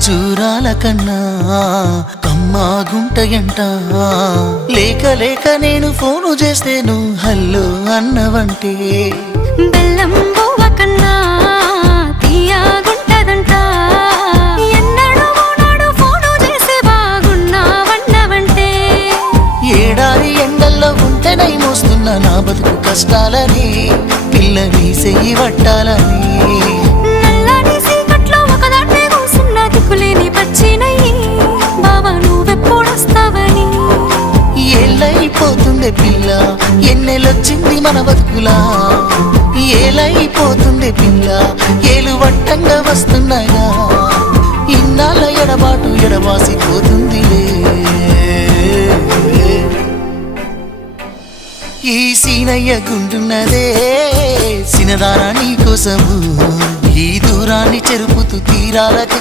ఖర్జూరాల కన్నా కమ్మా గుంటయంట లేక లేక నేను ఫోను చేస్తే నువ్వు హల్లో అన్నవంటే బెల్లం కన్నా ఏడాది ఎండల్లో ఉంటేనై మోస్తున్న నా బతుకు కష్టాలని పిల్లని సెయ్యి పట్టాలని ఏళ్ళైపోతుంది పిల్ల. ఎన్నెలొచ్చింది మన బతుకులా? ఏలైపోతుండే పిల్ల. ఏలు వట్టంగా వస్తున్నాయా ఇన్నాళ్ళ ఎడబాటు ఎడవాసిపోతుందిలే ఈ సీనయ్య గుంటున్నదే. సినదారా నీ కోసము. ఈ దూరాన్ని చెరుపుతూ తీరాలకి